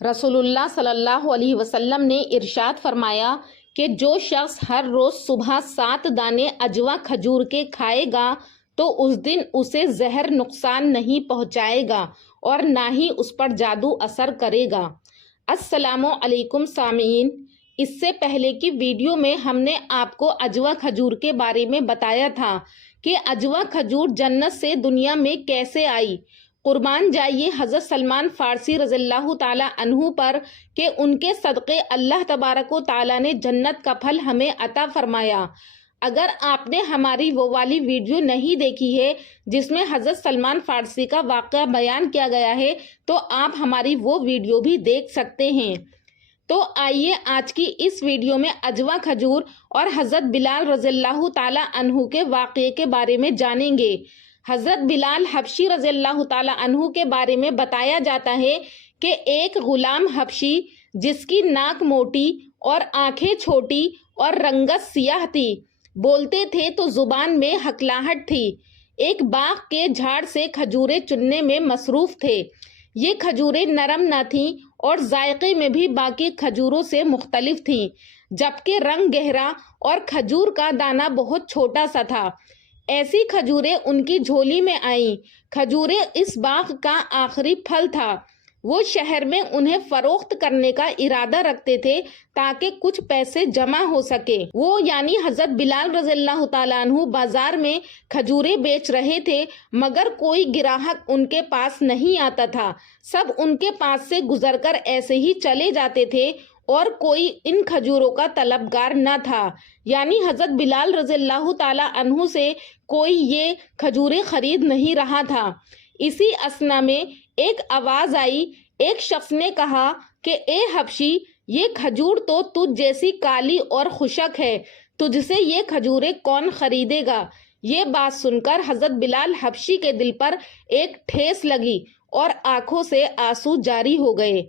رسول اللہ صلی اللہ علیہ وسلم نے ارشاد فرمایا کہ جو شخص ہر روز صبح 7 دانے اجوا کھجور کے کھائے گا تو اس دن اسے زہر نقصان نہیں پہنچائے گا اور نہ ہی اس پر جادو اثر کرے گا۔ السلام علیکم سامعین، اس سے پہلے کی ویڈیو میں ہم نے آپ کو اجوا کھجور کے بارے میں بتایا تھا کہ اجوا کھجور جنت سے دنیا میں کیسے آئی۔ قربان جائیے حضرت سلمان فارسی رضی اللہ تعالی عنہ پر کہ ان کے صدقے اللہ تبارک و تعالی نے جنت کا پھل ہمیں عطا فرمایا۔ اگر آپ نے ہماری وہ والی ویڈیو نہیں دیکھی ہے جس میں حضرت سلمان فارسی کا واقعہ بیان کیا گیا ہے تو آپ ہماری وہ ویڈیو بھی دیکھ سکتے ہیں۔ تو آئیے آج کی اس ویڈیو میں اجوا کھجور اور حضرت بلال رضی اللہ تعالی عنہ کے واقعے کے بارے میں جانیں گے۔ حضرت بلال حبشی رضی اللہ تعالی عنہ کے بارے میں بتایا جاتا ہے کہ ایک غلام حبشی جس کی ناک موٹی اور آنکھیں چھوٹی اور رنگت سیاہ تھی، بولتے تھے تو زبان میں ہکلاہٹ تھی، ایک باغ کے جھاڑ سے کھجوریں چننے میں مصروف تھے۔ یہ کھجوریں نرم نہ تھیں اور ذائقے میں بھی باقی کھجوروں سے مختلف تھیں، جبکہ رنگ گہرا اور کھجور کا دانہ بہت چھوٹا سا تھا۔ ایسی کھجوریں ان کی جھولی میں آئیں۔ کھجوریں اس باغ کا آخری پھل تھا۔ وہ شہر میں انہیں فروخت کرنے کا ارادہ رکھتے تھے تاکہ کچھ پیسے جمع ہو سکے۔ وہ یعنی حضرت بلال رضی اللہ تعالیٰ عنہ بازار میں کھجوریں بیچ رہے تھے، مگر کوئی گراہک ان کے پاس نہیں آتا تھا۔ سب ان کے پاس سے گزر کر ایسے ہی چلے جاتے تھے اور کوئی ان کھجوروں کا طلبگار نہ تھا، یعنی حضرت بلال رضی اللہ تعالیٰ عنہ سے کوئی یہ کھجوریں خرید نہیں رہا تھا۔ اسی اثنا میں ایک آواز آئی۔ ایک شخص نے کہا کہ اے حبشی، یہ کھجور تو تجھ جیسی کالی اور خشک ہے، تجھ سے یہ کھجوریں کون خریدے گا؟ یہ بات سن کر حضرت بلال حبشی کے دل پر ایک ٹھیس لگی اور آنکھوں سے آنسو جاری ہو گئے۔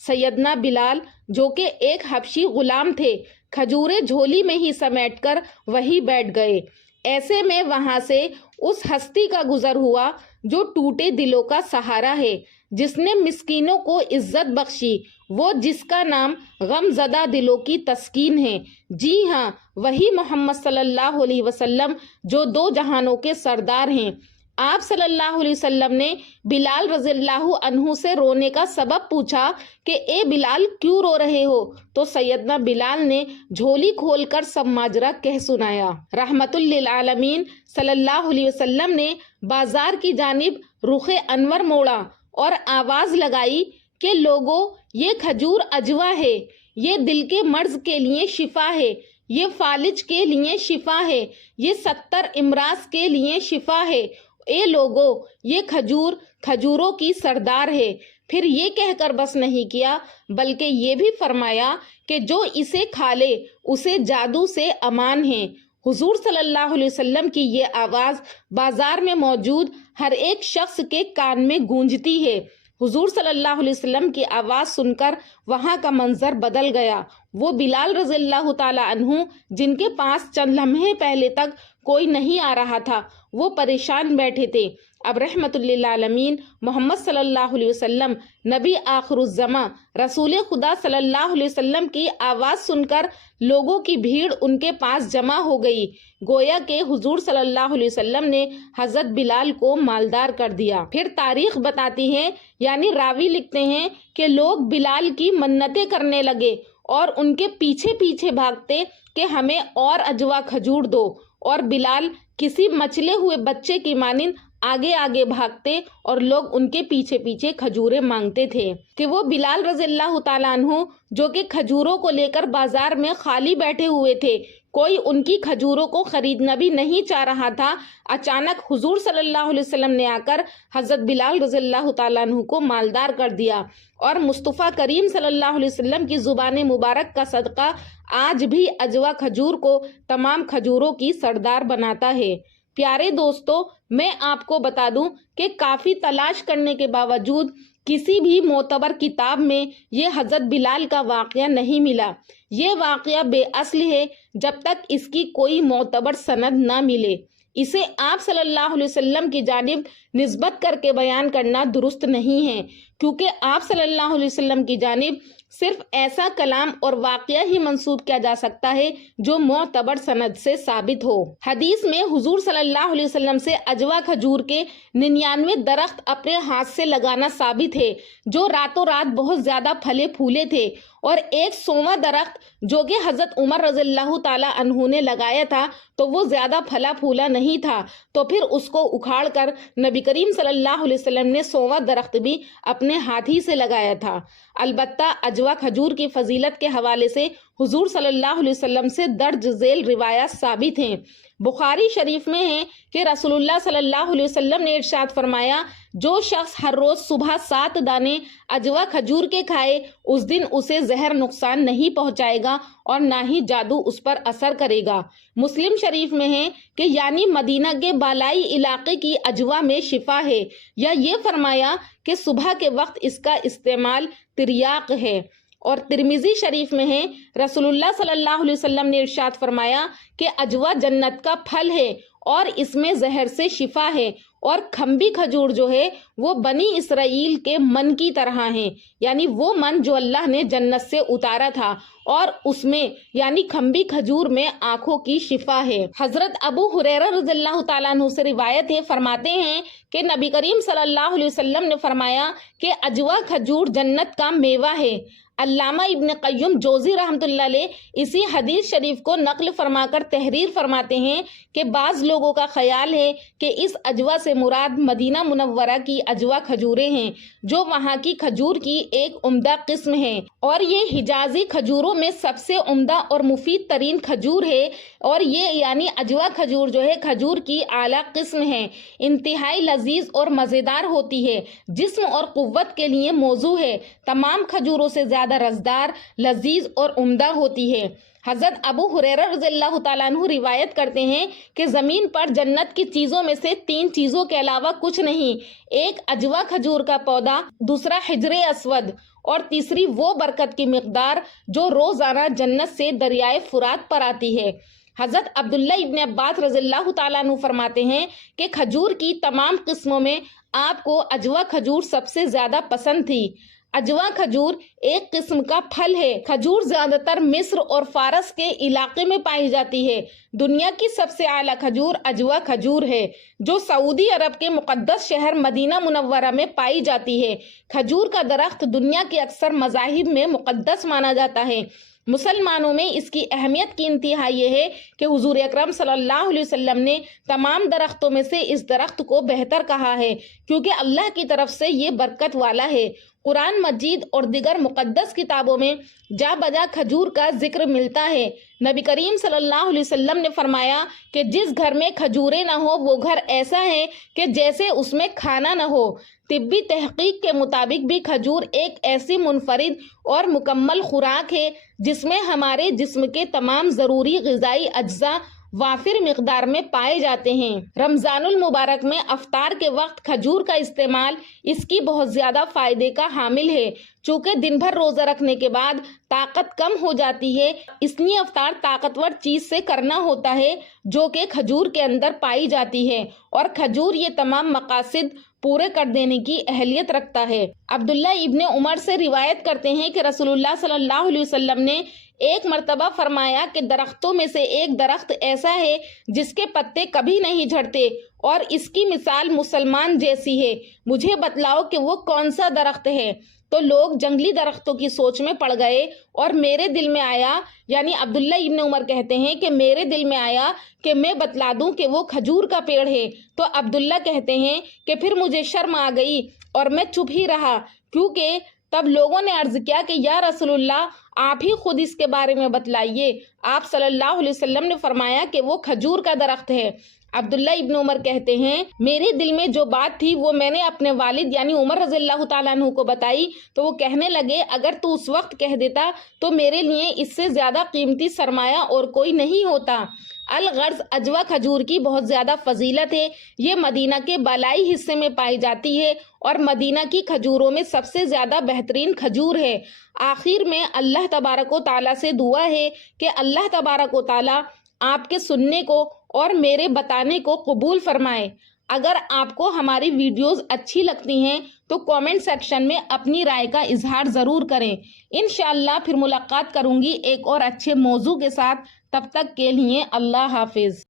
سیدنا بلال جو کہ ایک حبشی غلام تھے، کھجوریں جھولی میں ہی سمیٹ کر وہیں بیٹھ گئے۔ ایسے میں وہاں سے اس ہستی کا گزر ہوا جو ٹوٹے دلوں کا سہارا ہے، جس نے مسکینوں کو عزت بخشی، وہ جس کا نام غم زدہ دلوں کی تسکین ہے۔ جی ہاں، وہی محمد صلی اللہ علیہ وسلم جو دو جہانوں کے سردار ہیں۔ آپ صلی اللہ علیہ وسلم نے بلال رضی اللہ عنہ سے رونے کا سبب پوچھا کہ اے بلال، کیوں رو رہے ہو؟ تو سیدنا بلال نے جھولی کھول کر سب ماجرا کہہ سنایا۔ رحمت للعالمین صلی اللہ علیہ وسلم نے بازار کی جانب رخ انور موڑا اور آواز لگائی کہ لوگوں، یہ کھجور اجوا ہے، یہ دل کے مرض کے لیے شفا ہے، یہ فالج کے لیے شفا ہے، یہ 70 امراض کے لیے شفا ہے۔ اے لوگوں، یہ کھجور کھجوروں کی سردار ہے۔ پھر یہ کہہ کر بس نہیں کیا بلکہ یہ بھی فرمایا کہ جو اسے کھا لے اسے جادو سے امان ہے۔ حضور صلی اللہ علیہ وسلم کی یہ آواز بازار میں موجود ہر ایک شخص کے کان میں گونجتی ہے۔ حضور صلی اللہ علیہ وسلم کی آواز سن کر وہاں کا منظر بدل گیا۔ وہ بلال رضی اللہ تعالی عنہ جن کے پاس چند لمحے پہلے تک کوئی نہیں آ رہا تھا، وہ پریشان بیٹھے تھے۔ اب رحمت للعالمین محمد صلی اللہ علیہ وسلم نبی آخر الزماں رسول خدا صلی اللہ علیہ وسلم کی آواز سن کر لوگوں کی بھیڑ ان کے پاس جمع ہو گئی، گویا کہ حضور صلی اللہ علیہ وسلم نے حضرت بلال کو مالدار کر دیا۔ پھر تاریخ بتاتی ہے، یعنی راوی لکھتے ہیں کہ لوگ بلال کی منتیں کرنے لگے اور ان کے پیچھے پیچھے بھاگتے کہ ہمیں اور اجوا کھجور دو، اور بلال کسی مچلے ہوئے بچے کی مانند آگے آگے بھاگتے اور لوگ ان کے پیچھے پیچھے کھجوریں مانگتے تھے کہ وہ بلال رضی اللہ تعالیٰ عنہ جو کہ کھجوروں کو لے کر بازار میں خالی بیٹھے ہوئے تھے، کوئی ان کی کھجوروں کو خریدنا بھی نہیں چاہ رہا تھا، اچانک حضور صلی اللہ علیہ وسلم نے آ کر حضرت بلال رضی اللہ تعالیٰ عنہ کو مالدار کر دیا۔ اور مصطفیٰ کریم صلی اللہ علیہ وسلم کی زبان مبارک کا صدقہ آج بھی اجوا کھجور کو تمام کھجوروں کی سردار بناتا ہے۔ پیارے دوستو، میں آپ کو بتا دوں کہ کافی تلاش کرنے کے باوجود کسی بھی معتبر کتاب میں یہ حضرت بلال کا واقعہ نہیں ملا۔ یہ واقعہ بے اصل ہے جب تک اس کی کوئی معتبر سند نہ ملے۔ اسے آپ صلی اللہ علیہ وسلم کی جانب نسبت کر کے بیان کرنا درست نہیں ہے، کیونکہ آپ صلی اللہ علیہ وسلم کی جانب صرف ایسا کلام اور واقعہ ہی منسوب کیا جا سکتا ہے جو معتبر سند سے ثابت ہو۔ حدیث میں حضور صلی اللہ علیہ وسلم سے اجوا کھجور کے 99 درخت اپنے ہاتھ سے لگانا ثابت ہے جو راتوں رات بہت زیادہ پھلے پھولے تھے، اور 100واں درخت جو کہ حضرت عمر رضی اللہ تعالیٰ عنہ نے لگایا تھا تو وہ زیادہ پھلا پھولا نہیں تھا، تو پھر اس کو اکھاڑ کر نبی کریم صلی اللہ علیہ وسلم نے 100واں درخت بھی اپنے ہاتھ ہی سے لگایا تھا۔ البتہ اجوا کھجور کی فضیلت کے حوالے سے حضور صلی اللہ علیہ وسلم سے درج ذیل روایات ثابت ہیں۔ بخاری شریف میں ہے کہ رسول اللہ صلی اللہ علیہ وسلم نے ارشاد فرمایا، جو شخص ہر روز صبح 7 دانے اجوا کھجور کے کھائے اس دن اسے زہر نقصان نہیں پہنچائے گا اور نہ ہی جادو اس پر اثر کرے گا۔ مسلم شریف میں ہے کہ یعنی مدینہ کے بالائی علاقے کی اجوا میں شفا ہے، یا یہ فرمایا کہ صبح کے وقت اس کا استعمال تریاق ہے۔ اور ترمذی شریف میں ہے رسول اللہ صلی اللہ علیہ وسلم نے ارشاد فرمایا کہ اجوا جنت کا پھل ہے اور اس میں زہر سے شفا ہے، اور کھمبی کھجور جو ہے وہ بنی اسرائیل کے من کی طرح ہیں، یعنی وہ من جو اللہ نے جنت سے اتارا تھا، اور اس میں یعنی کھمبی کھجور میں آنکھوں کی شفا ہے۔ حضرت ابو ہریرہ رضی اللہ تعالیٰ عنہ سے روایت ہے، فرماتے ہیں کہ نبی کریم صلی اللہ علیہ وسلم نے فرمایا کہ اجوا کھجور جنت کا میوہ ہے۔ علامہ ابن قیم جوزی رحمۃ اللہ علیہ اسی حدیث شریف کو نقل فرما کر تحریر فرماتے ہیں کہ بعض لوگوں کا خیال ہے کہ اس اجوا سے مراد مدینہ منورہ کی اجوا کھجوریں ہیں جو وہاں کی کھجور کی ایک عمدہ قسم ہے، اور یہ حجازی کھجوروں میں سب سے عمدہ اور مفید ترین کھجور ہے، اور یہ یعنی اجوا کھجور جو ہے کھجور کی اعلیٰ قسم ہے، انتہائی لذیذ اور مزیدار ہوتی ہے، جسم اور قوت کے لیے موضوع ہے، تمام کھجوروں سے زیادہ رسدار، لذیذ اور عمدہ ہوتی ہے۔ حضرت ابو ہریرہ رضی اللہ تعالیٰ عنہ روایت کرتے ہیں کہ زمین پر جنت کی چیزوں میں سے 3 چیزوں کے علاوہ کچھ نہیں، ایک اجوا کھجور کا پودا، دوسرا حجر اسود، اور تیسری وہ برکت کی مقدار جو روزانہ جنت سے دریائے فرات پر آتی ہے۔ حضرت عبداللہ ابن عباس رضی اللہ تعالیٰ عنہ فرماتے ہیں کہ کھجور کی تمام قسموں میں آپ کو اجوا کھجور سب سے زیادہ پسند تھی۔ اجوا کھجور ایک قسم کا پھل ہے۔ کھجور زیادہ تر مصر اور فارس کے علاقے میں پائی جاتی ہے۔ دنیا کی سب سے اعلیٰ کھجور اجوا کھجور ہے جو سعودی عرب کے مقدس شہر مدینہ منورہ میں پائی جاتی ہے۔ کھجور کا درخت دنیا کے اکثر مذاہب میں مقدس مانا جاتا ہے۔ مسلمانوں میں اس کی اہمیت کی انتہا یہ ہے کہ حضور اکرم صلی اللہ علیہ وسلم نے تمام درختوں میں سے اس درخت کو بہتر کہا ہے کیونکہ اللہ کی طرف سے یہ برکت والا ہے۔ قرآن مجید اور دیگر مقدس کتابوں میں جا بجا کھجور کا ذکر ملتا ہے۔ نبی کریم صلی اللہ علیہ وسلم نے فرمایا کہ جس گھر میں کھجوریں نہ ہو وہ گھر ایسا ہے کہ جیسے اس میں کھانا نہ ہو۔ طبی تحقیق کے مطابق بھی کھجور ایک ایسی منفرد اور مکمل خوراک ہے جس میں ہمارے جسم کے تمام ضروری غذائی اجزاء وافر مقدار میں پائے جاتے ہیں۔ رمضان المبارک میں افطار کے وقت کھجور کا استعمال اس کی بہت زیادہ فائدے کا حامل ہے۔ چونکہ دن بھر روزہ رکھنے کے بعد طاقت کم ہو جاتی ہے، اس لیے افطار طاقتور چیز سے کرنا ہوتا ہے جو کہ کھجور کے اندر پائی جاتی ہے، اور کھجور یہ تمام مقاصد پورے کر دینے کی اہلیت رکھتا ہے۔ عبداللہ ابن عمر سے روایت کرتے ہیں کہ رسول اللہ صلی اللہ علیہ وسلم نے ایک مرتبہ فرمایا کہ درختوں میں سے ایک درخت ایسا ہے جس کے پتے کبھی نہیں جھڑتے اور اس کی مثال مسلمان جیسی ہے، مجھے بتلاؤ کہ وہ کون سا درخت ہے۔ تو لوگ جنگلی درختوں کی سوچ میں پڑ گئے اور میرے دل میں آیا، یعنی عبداللہ ابن عمر کہتے ہیں کہ میرے دل میں آیا کہ میں بتلا دوں کہ وہ کھجور کا پیڑ ہے۔ تو عبداللہ کہتے ہیں کہ پھر مجھے شرم آ گئی اور میں چپ ہی رہا، کیونکہ تب لوگوں نے عرض کیا کہ یا رسول اللہ آپ ہی خود اس کے بارے میں بتلائیے۔ آپ صلی اللہ علیہ وسلم نے فرمایا کہ وہ کھجور کا درخت ہے۔ عبداللہ ابن عمر کہتے ہیں میرے دل میں جو بات تھی وہ میں نے اپنے والد یعنی عمر رضی اللہ تعالیٰ عنہ کو بتائی تو وہ کہنے لگے اگر تو اس وقت کہہ دیتا تو میرے لیے اس سے زیادہ قیمتی سرمایہ اور کوئی نہیں ہوتا۔ الغرض اجوا کھجور کی بہت زیادہ فضیلت ہے، یہ مدینہ کے بالائی حصے میں پائی جاتی ہے اور مدینہ کی کھجوروں میں سب سے زیادہ بہترین کھجور ہے۔ آخر میں اللہ تبارک و تعالیٰ سے دعا ہے کہ اللہ تبارک و تعالیٰ آپ کے سننے کو اور میرے بتانے کو قبول فرمائے۔ اگر آپ کو ہماری ویڈیوز اچھی لگتی ہیں تو کامنٹ سیکشن میں اپنی رائے کا اظہار ضرور کریں۔ انشاءاللہ پھر ملاقات کروں گی ایک اور اچھے موضوع کے ساتھ، تب تک کے لیے اللہ حافظ۔